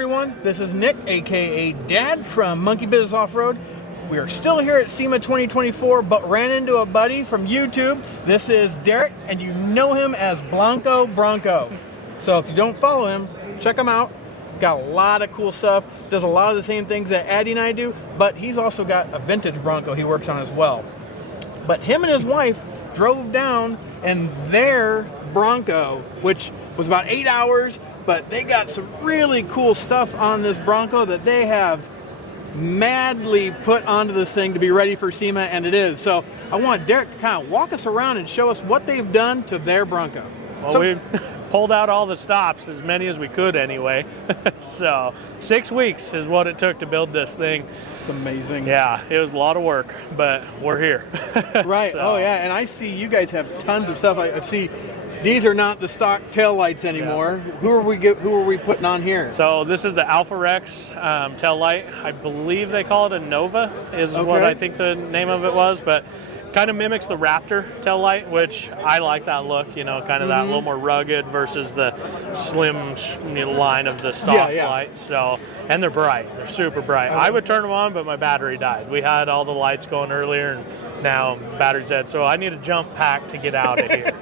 everyone, this is Nick, aka Dad from Monkey Biz Off-Road. We are still here at SEMA 2024, but ran into a buddy from YouTube. This is Derrick, and you know him as Blanco Bronco. So if you don't follow him, check him out. Got a lot of cool stuff. Does a lot of the same things that Addie and I do, but he's also got a vintage Bronco he works on as well. But him and his wife drove down in their Bronco, which was about 8 hours, but they got some really cool stuff on this Bronco that they have madly put onto this thing to be ready for SEMA, and it is. So I want Derrick to kind of walk us around and show us what they've done to their Bronco. Well, we pulled out all the stops, as many as we could anyway. So 6 weeks is what it took to build this thing. It's amazing. Yeah, it was a lot of work, but we're here. Right. So. Oh yeah, and I see you guys have tons of stuff. I see these are not the stock tail lights anymore. Yeah. Who are we putting on here? So this is the Alpha Rex tail light. I believe they call it a Nova is what I think the name of it was, but kind of mimics the Raptor tail light, which I like that look, you know, kind of that little more rugged versus the slim line of the stock light. So, and they're bright. They're super bright. I would turn them on, but my battery died. We had all the lights going earlier, and now battery's dead. So I need a jump pack to get out of here.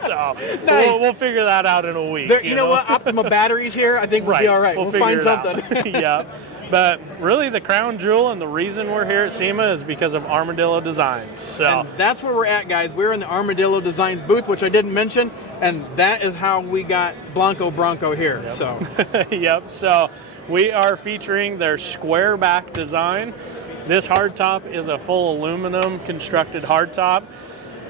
So nice. we'll figure that out in a week. You know what? Optima batteries here. I think we'll be all right. We'll find something. Yeah. But really the crown jewel and the reason we're here at SEMA is because of Armadillo Designs. So and that's where we're at, guys. We're in the Armadillo Designs booth, which I didn't mention, and that is how we got Blanco Bronco here. Yep. So yep. So we are featuring their square back design. This hardtop is a full aluminum constructed hardtop,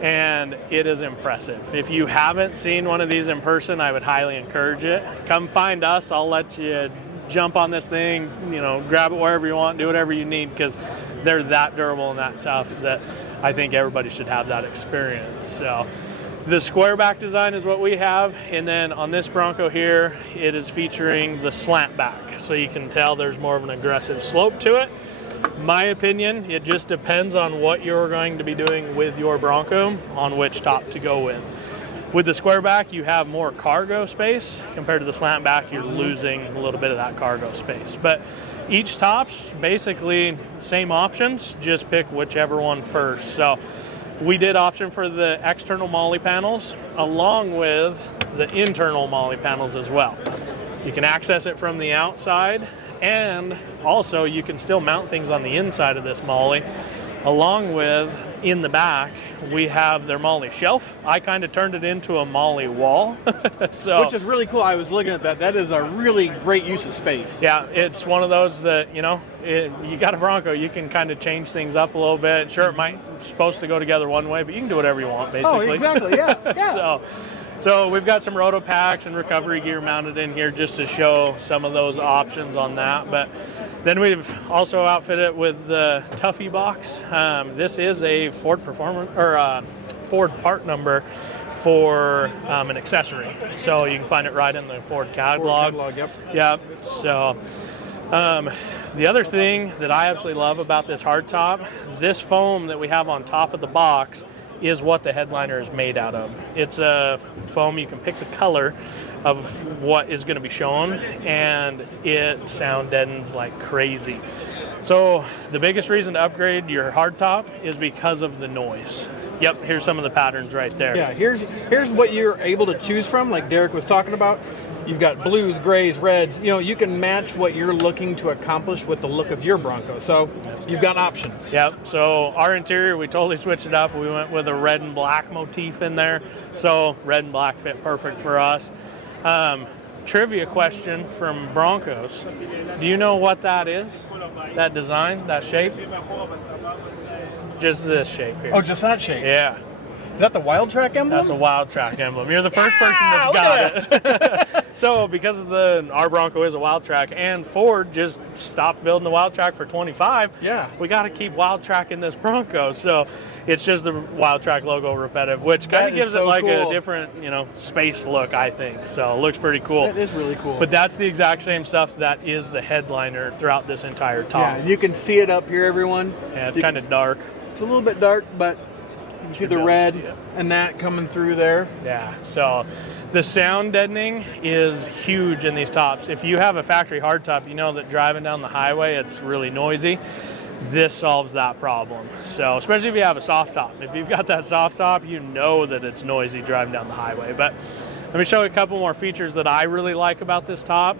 and it is impressive. If you haven't seen one of these in person, I would highly encourage it. Come find us. I'll let you jump on this thing, you know, grab it wherever you want, do whatever you need, because they're that durable and that tough that I think everybody should have that experience. So the square back design is what we have, and then on this Bronco here, it is featuring the slant back. So you can tell there's more of an aggressive slope to it. My opinion, it just depends on what you're going to be doing with your Bronco, on which top to go with. With the square back, you have more cargo space. Compared to the slant back, you're losing a little bit of that cargo space. But each top's basically same options, just pick whichever one first. So we did option for the external MOLLE panels along with the internal MOLLE panels as well. You can access it from the outside, and also you can still mount things on the inside of this MOLLE. Along with, in the back, we have their MOLLE shelf. I kind of turned it into a MOLLE wall. So, which is really cool. I was looking at that. That is a really great use of space. Yeah, it's one of those that, you know, you got a Bronco, you can kind of change things up a little bit. Sure, it might supposed to go together one way, but you can do whatever you want, basically. Oh, exactly, yeah. So we've got some roto packs and recovery gear mounted in here just to show some of those options on that. But then we've also outfitted it with the Tuffy box. This is a Ford Performance or Ford part number for an accessory. So you can find it right in the Ford catalog. Yep. So the other thing that I absolutely love about this hardtop, this foam that we have on top of the box is what the headliner is made out of. It's a foam, you can pick the color of what is going to be shown, and it sound deadens like crazy. So the biggest reason to upgrade your hardtop is because of the noise. Yep, here's some of the patterns right there. Yeah, here's what you're able to choose from, like Derrick was talking about. You've got blues, grays, reds. You know, you can match what you're looking to accomplish with the look of your Bronco. So you've got options. Yep, so our interior, we totally switched it up. We went with a red and black motif in there. So red and black fit perfect for us. Trivia question from Broncos. Do you know what that is? That design, that shape? Just this shape here. Oh, just that shape? Yeah. Is that the Wild Track emblem? That's a Wild Track emblem. You're the first person that's got it. So because our Bronco is a Wild Track, and Ford just stopped building the Wild Track for 25, we got to keep Wild Track in this Bronco. So it's just the Wild Track logo repetitive, which kind of gives it like a different, you know, space look, I think. So it looks pretty cool. That is really cool. But that's the exact same stuff that is the headliner throughout this entire top. Yeah, you can see it up here, everyone. Yeah, it's kind of dark. It's a little bit dark, but You see the red and that coming through there. Yeah, so the sound deadening is huge in these tops. If you have a factory hardtop, you know that driving down the highway, it's really noisy. This solves that problem. So especially if you have a soft top. If you've got that soft top, you know that it's noisy driving down the highway. But let me show you a couple more features that I really like about this top.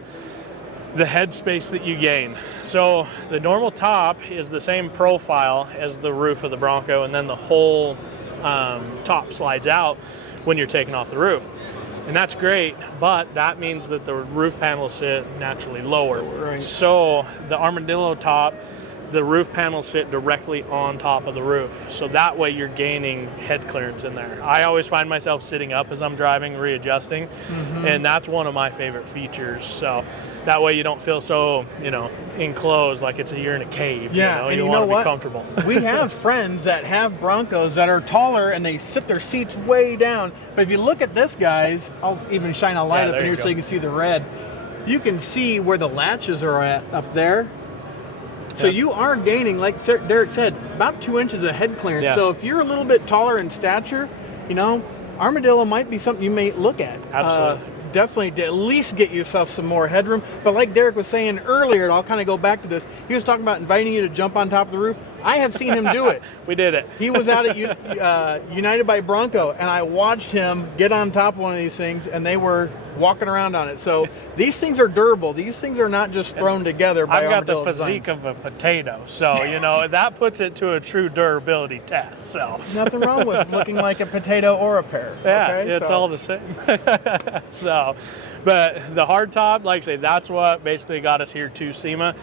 The headspace that you gain. So the normal top is the same profile as the roof of the Bronco, and then the whole top slides out when you're taking off the roof. And that's great, but that means that the roof panels sit naturally lower. Right. So the Armadillo top, the roof panels sit directly on top of the roof. So that way you're gaining head clearance in there. I always find myself sitting up as I'm driving, readjusting, and that's one of my favorite features. So that way you don't feel so, enclosed like you're in a cave. Yeah, you want to be comfortable. We have friends that have Broncos that are taller and they sit their seats way down. But if you look at this, guys, I'll even shine a light up in here so you can see the red. You can see where the latches are at up there. So you are gaining, like Derrick said, about 2 inches of head clearance. Yeah. So if you're a little bit taller in stature, Armadillo might be something you may look at. Absolutely. Definitely to at least get yourself some more headroom. But like Derrick was saying earlier, and I'll kind of go back to this, he was talking about inviting you to jump on top of the roof. I have seen him do it. We did it. He was out at United by Bronco, and I watched him get on top of one of these things, and they were walking around on it. So these things are durable. These things are not just thrown together by I've got the Armadillo physique designs. of a potato, so that puts it to a true durability test. So Nothing wrong with looking like a potato or a pear. yeah, okay? it's all the same. So, but the hard top, like I say, that's what basically got us here to SEMA.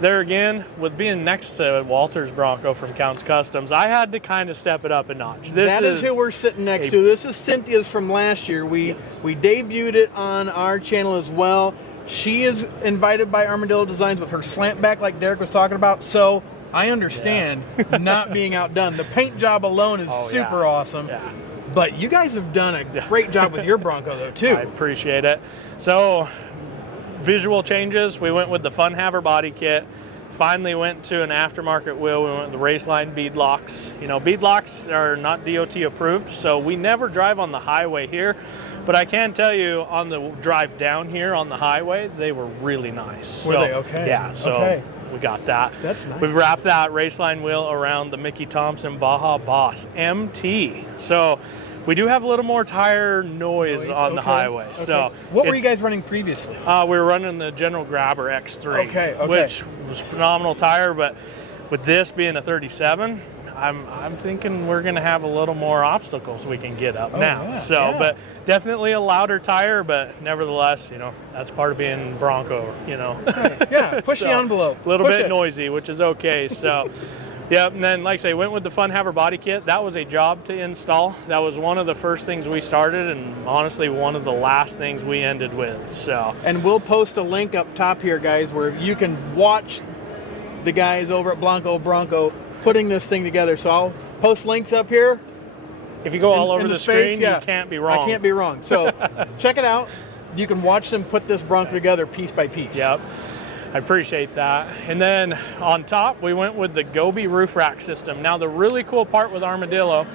There again, with being next to Walter's Bronco from Counts Customs, I had to kind of step it up a notch. That is who we're sitting next to. This is Cynthia's from last year. We debuted it on our channel as well. She is invited by Armadillo Designs with her slant back like Derrick was talking about. So I understand not being outdone. The paint job alone is super awesome. Yeah. But you guys have done a great job with your Bronco though too. I appreciate it. So visual changes, we went with the Fun Haver body kit. Finally went to an aftermarket wheel. We went with the Raceline bead locks. Bead locks are not DOT approved, so we never drive on the highway here. But I can tell you, on the drive down here on the highway, they were really nice. Were they okay? Yeah, so we got that. That's nice. We've wrapped that Raceline wheel around the Mickey Thompson Baja Boss MT. So we do have a little more tire noise on the highway. Okay. So what were you guys running previously? we were running the General Grabber X3, which was a phenomenal tire. But with this being a 37, I'm thinking we're going to have a little more obstacles we can get up now. But definitely a louder tire, but nevertheless, that's part of being Bronco, Yeah, push the envelope. A little bit noisy, which is okay. So, and then, like I say, went with the Fun Haver body kit. That was a job to install. That was one of the first things we started, and honestly, one of the last things we ended with. So, and we'll post a link up top here, guys, where you can watch the guys over at Blanco Bronco putting this thing together. So I'll post links up here. If you go all over the screen, you can't be wrong. I can't be wrong. So check it out. You can watch them put this Bronco together piece by piece. Yep. I appreciate that. And then on top, we went with the Gobi roof rack system. Now, the really cool part with Armadillo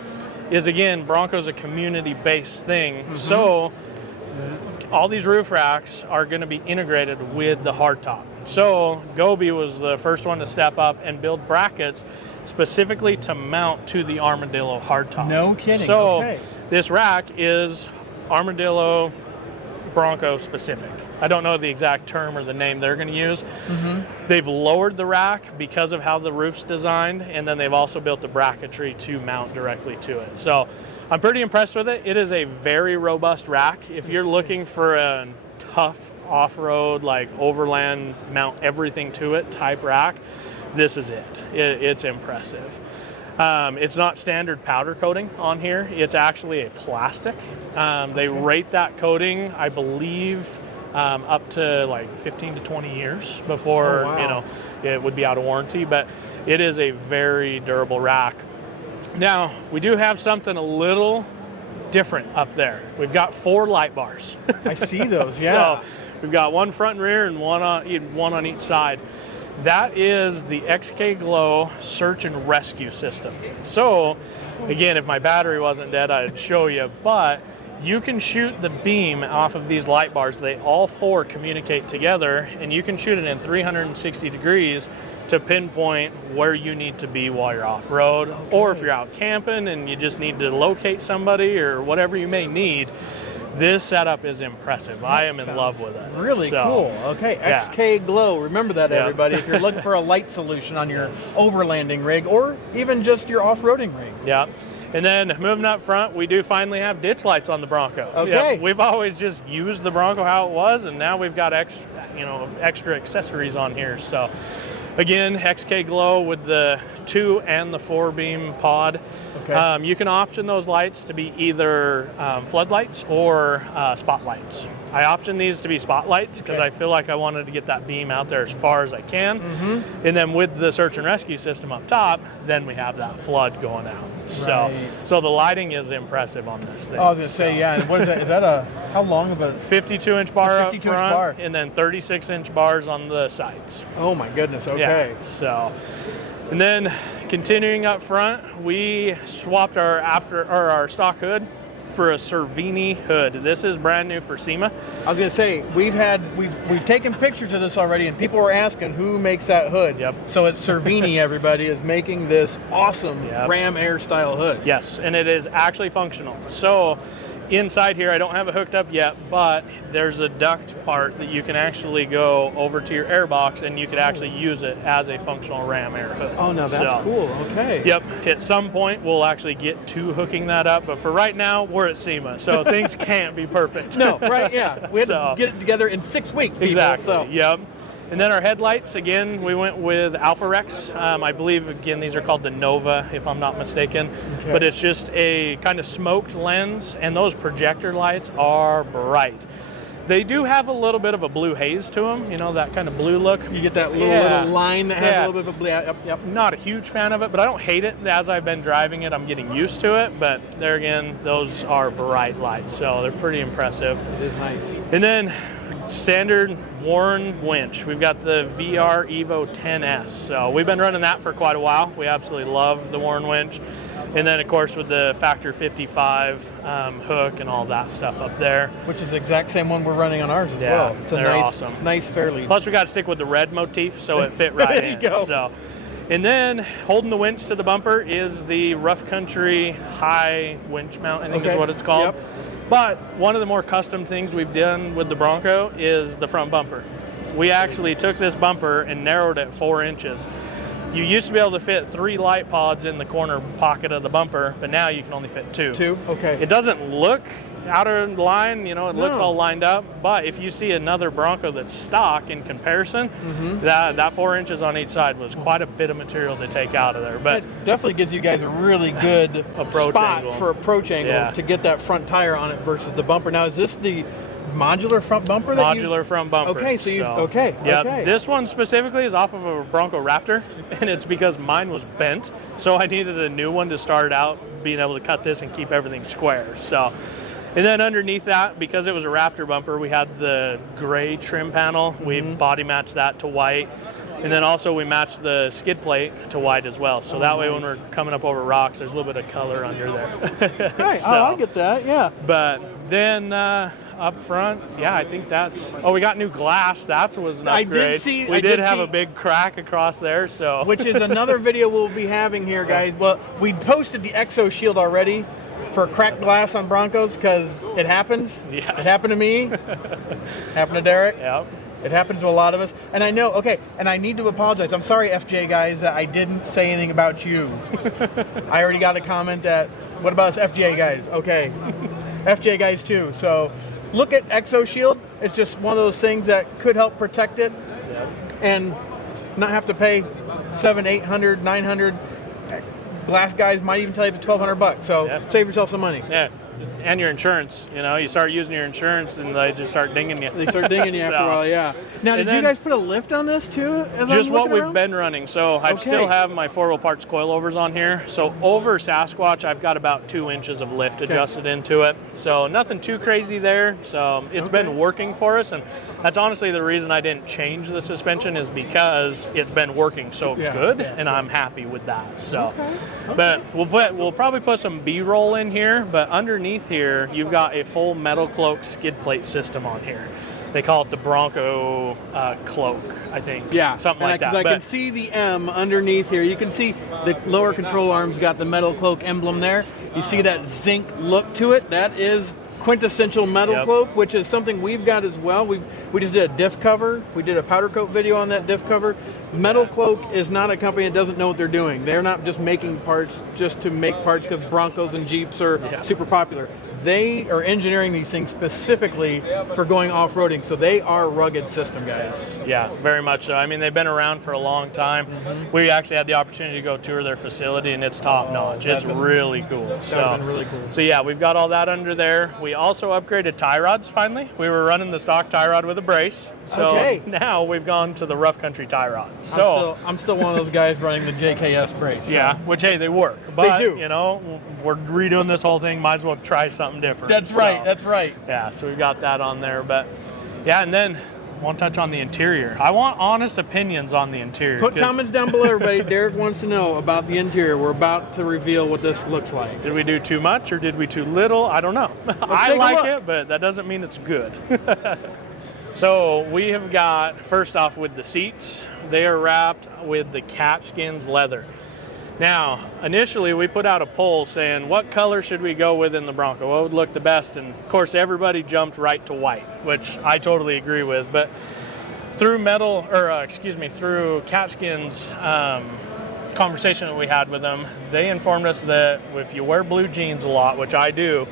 is, again, Bronco's a community-based thing. So all these roof racks are going to be integrated with the hardtop. So Gobi was the first one to step up and build brackets specifically to mount to the Armadillo hardtop. No kidding. So this rack is Armadillo Bronco specific. I don't know the exact term or the name they're going to use. They've lowered the rack because of how the roof's designed, and then they've also built the bracketry to mount directly to it. So I'm pretty impressed with it. It is a very robust rack. If you're looking for a tough off-road, like overland, mount everything to it type rack, this is it. It's impressive. It's not standard powder coating on here. It's actually a plastic. They rate that coating, I believe, up to like 15 to 20 years before it would be out of warranty. But it is a very durable rack. Now, we do have something a little different up there. We've got 4 light bars. I see those, So we've got one front and rear and one on each side. That is the XK Glow search and rescue system. So, again, if my battery wasn't dead, I'd show you, but you can shoot the beam off of these light bars. They all four communicate together, and you can shoot it in 360 degrees to pinpoint where you need to be while you're off-road, or if you're out camping and you just need to locate somebody or whatever you may need. This setup is impressive. I am in love with it. Really cool. Okay, XK Glow. Remember that, everybody. If you're looking for a light solution on your overlanding rig, or even just your off-roading rig. Yeah. And then moving up front, we do finally have ditch lights on the Bronco. Okay. Yeah, we've always just used the Bronco how it was, and now we've got extra accessories on here. So, again, XK Glow with the 2 and the 4 beam pod. Okay. You can option those lights to be either floodlights or spotlights. I optioned these to be spotlights because I feel like I wanted to get that beam out there as far as I can. Mm-hmm. And then with the search and rescue system up top, then we have that flood going out. So the lighting is impressive on this thing. I was going to say, yeah. And what is that? Is that how long of a 52-inch bar up front, and then 36-inch bars on the sides. Oh my goodness. Okay. Yeah, so, and then continuing up front, we swapped our stock hood for a Cervini hood. This is brand new for SEMA. I was going to say, we've taken pictures of this already, and people were asking who makes that hood. Yep. So it's Cervini, everybody, is making this awesome Ram Air style hood. Yes, and it is actually functional. So inside here, I don't have it hooked up yet, but there's a duct part that you can actually go over to your air box, and you could actually use it as a functional Ram Air hood. Oh, no, that's cool. Okay. Yep. At some point, we'll actually get to hooking that up, but for right now, we're at SEMA, so things can't be perfect. No, right? Yeah. We had to get it together in 6 weeks. People, exactly. Yep. And then our headlights, again, we went with Alpha Rex. I believe, again, these are called the Nova, if I'm not mistaken. Okay. But it's just a kind of smoked lens, and those projector lights are bright. They do have a little bit of a blue haze to them, that kind of blue look. You get that little line that has a little bit of a blue. Yep. Not a huge fan of it, but I don't hate it. As I've been driving it, I'm getting used to it. But there again, those are bright lights, so they're pretty impressive. It is nice. And then standard Warn winch. We've got the VR Evo 10S. So we've been running that for quite a while. We absolutely love the Warn winch. And then, of course, with the Factor 55 hook and all that stuff up there. Which is the exact same one we're running on ours as well. It's they're awesome. Nice fairlead. Plus, we got to stick with the red motif, so it fit right in. There you go. So, and then holding the winch to the bumper is the Rough Country High Winch Mount, I think is what it's called. Yep. But one of the more custom things we've done with the Bronco is the front bumper. We actually took this bumper and narrowed it 4 inches. You used to be able to fit 3 light pods in the corner pocket of the bumper, but now you can only fit 2. 2? Okay. It doesn't look out of line, it looks all lined up, but if you see another Bronco that's stock in comparison, that 4 inches on each side was quite a bit of material to take out of there. But it definitely gives you guys a really good spot for approach angle to get that front tire on it versus the bumper. Now, is this the modular front bumper? Front bumper. Okay, so yeah, this one specifically is off of a Bronco Raptor, and it's because mine was bent, so I needed a new one to start out being able to cut this and keep everything square. So, and then underneath that, because it was a Raptor bumper, we had the gray trim panel. We body matched that to white. And then also we matched the skid plate to white as well. So that way when we're coming up over rocks, there's a little bit of color under there. Right, I get that, yeah. But then up front, I think that's... Oh, we got new glass. That was an upgrade. We did have a big crack across there, so... Which is another video we'll be having here, guys. Well, we posted the Exo Shield already for cracked glass on Broncos because it happens. Yes. It happened to me. Happened to Derrick. Yep. It happens to a lot of us. And I know, and I need to apologize. I'm sorry, FJ guys, that I didn't say anything about you. I already got a comment that, what about us FJ guys? Okay. FJ guys too. So look at Exo Shield. It's just one of those things that could help protect it and not have to pay $700, $800, $900. Glass guys might even tell you $1,200. So save yourself some money. Yeah. and your insurance. You know, you start using your insurance, and they just start dinging you. They start dinging you after a while, yeah. Now, did you guys put a lift on this too? Just what we've been running. So I still have my 4-wheel parts coilovers on here. So over Sasquatch, I've got about 2 inches of lift adjusted into it. So nothing too crazy there. So it's been working for us, and that's honestly the reason I didn't change the suspension, is because it's been working so good, and I'm happy with that. So, but we'll probably put some B-roll in here. But underneath here, you've got a full metal cloak skid plate system on here. They call it the Bronco cloak, I think. Yeah, something like that. I can see the M underneath here. You can see the lower control arm's got the metal cloak emblem there. You see that zinc look to it. That is quintessential metal cloak, which is something we've got as well. We just did a diff cover. We did a powder coat video on that diff cover. Metal Cloak is not a company that doesn't know what they're doing. They're not just making parts just to make parts because Broncos and Jeeps are super popular. They are engineering these things specifically for going off-roading, so they are a rugged system, guys. Yeah, very much so. I mean, they've been around for a long time. We actually had the opportunity to go tour their facility, and it's top-notch. It's really cool. That's been really cool. So yeah, we've got all that under there. We also upgraded tie rods, finally. We were running the stock tie rod with a brace. So now we've gone to the rough country tie rod. So I'm still one of those guys running the JKS brace. So. Yeah, which, hey, they work. But, they do. You know, we're redoing this whole thing. Might as well try something different. That's right. That's right. Yeah, so we've got that on there. But, yeah, and then I want to touch on the interior. I want honest opinions on the interior. Put comments down below, everybody. Derek wants to know about the interior. We're about to reveal what this looks like. Did we do too much or did we too little? I don't know. I like it, but that doesn't mean it's good. So we have got, first off, with the seats, they are wrapped with the Catskins leather. Now, initially we put out a poll saying what color should we go with in the Bronco, what would look the best, and of course everybody jumped right to white, which I totally agree with. But through through Catskins conversation that we had with them, they informed us that if you wear blue jeans a lot, which I do,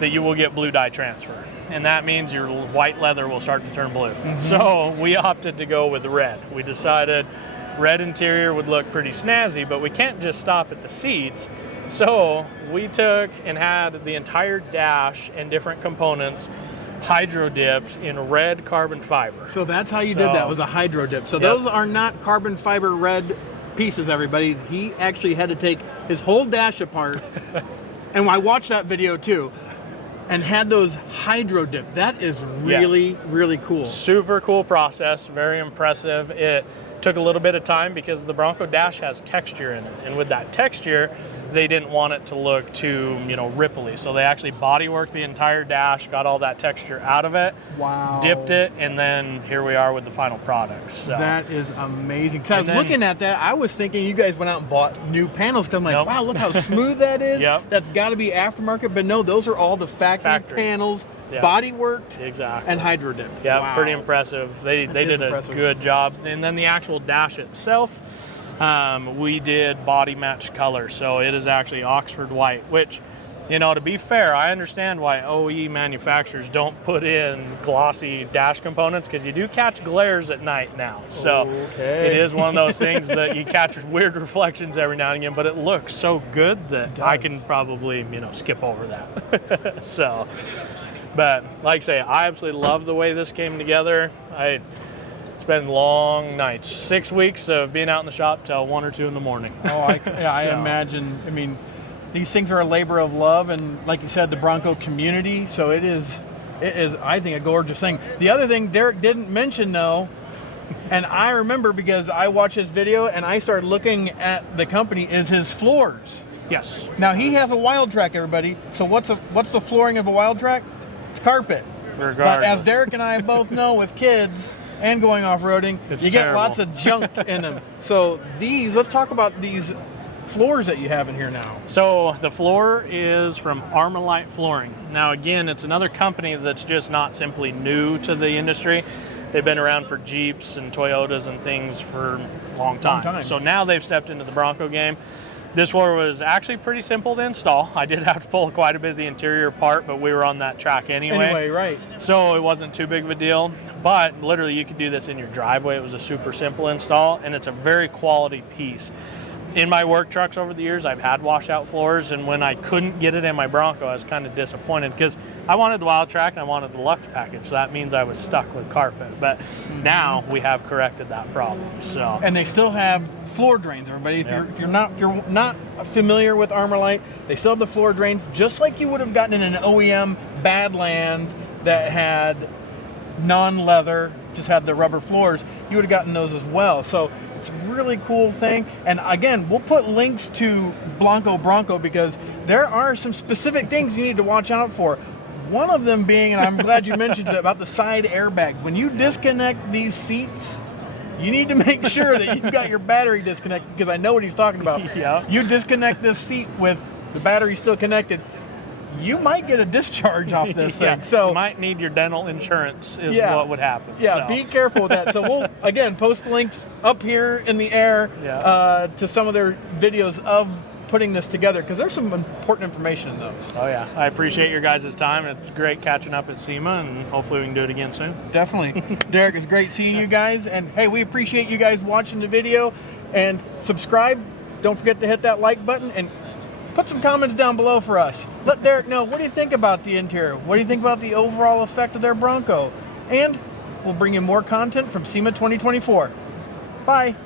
that you will get blue dye transfer. And that means your white leather will start to turn blue. So we opted to go with red. We decided red interior would look pretty snazzy, but we can't just stop at the seats. So we took and had the entire dash and different components hydro dipped in red carbon fiber. So that's how you did that, was a hydro dip. So those are not carbon fiber red pieces, everybody. He actually had to take his whole dash apart. And I watched that video too. And had those hydro dip. That is really, really cool. Super cool process, very impressive. It took a little bit of time because the Bronco dash has texture in it. And with that texture, they didn't want it to look too, ripply. So they actually bodyworked the entire dash, got all that texture out of it, dipped it, and then here we are with the final product. So that is amazing. So I was looking at that, I was thinking you guys went out and bought new panels. I'm like, wow, look how smooth that is. That's got to be aftermarket. But no, those are all the factory panels. Body worked and hydro dipped. Yeah, pretty impressive. They did a good job. And then the actual dash itself, we did body match color, so it is actually Oxford white, which, to be fair, I understand why OE manufacturers don't put in glossy dash components, because you do catch glares at night now. So it is one of those things that you catch weird reflections every now and again, but it looks so good that I can probably, skip over that. So, but like I say, I absolutely love the way this came together. It's been long nights, 6 weeks of being out in the shop till 1 or 2 in the morning. I imagine. I mean, these things are a labor of love, and like you said, the Bronco community. So it is, I think, a gorgeous thing. The other thing Derek didn't mention though, and I remember because I watched his video and I started looking at the company, is his floors. Yes. Now he has a Wild Track, everybody. So what's the flooring of a Wild Track? It's carpet. Regardless. But as Derek and I both know, with kids and going off-roading, you get lots of junk in them. So let's talk about these floors that you have in here now. So the floor is from Armalite Flooring. Now again, it's another company that's just not simply new to the industry. They've been around for Jeeps and Toyotas and things for a long time. So now they've stepped into the Bronco game. This floor was actually pretty simple to install. I did have to pull quite a bit of the interior apart, but we were on that track anyway. Right. So it wasn't too big of a deal. But literally, you could do this in your driveway. It was a super simple install, and it's a very quality piece. in my work trucks over the years, I've had washout floors, and when I couldn't get it in my Bronco, I was kind of disappointed because I wanted the Wild Track and I wanted the Lux package. So that means I was stuck with carpet. But now we have corrected that problem. So and they still have floor drains, everybody. If you're not familiar with Armorlite, they still have the floor drains, just like you would have gotten in an OEM Badlands that had non-leather, just had the rubber floors. You would have gotten those as well. So it's a really cool thing. And again, we'll put links to Blanco Bronco because there are some specific things you need to watch out for. One of them being, and I'm glad you mentioned it, about the side airbags. When you disconnect these seats, you need to make sure that you've got your battery disconnected, because I know what he's talking about. Yeah. You disconnect this seat with the battery still connected, you might get a discharge off this thing. So you might need your dental insurance is what would happen. Yeah, so be careful with that. So we'll, again, post links up here in the air to some of their videos of putting this together, because there's some important information in those. Oh yeah, I appreciate your guys' time. It's great catching up at SEMA, and hopefully we can do it again soon. Definitely. Derrick, it's great seeing you guys, and hey, we appreciate you guys watching the video, and subscribe. Don't forget to hit that like button, and put some comments down below for us. Let Derrick know, what do you think about the interior? What do you think about the overall effect of their Bronco? And we'll bring you more content from SEMA 2024. Bye.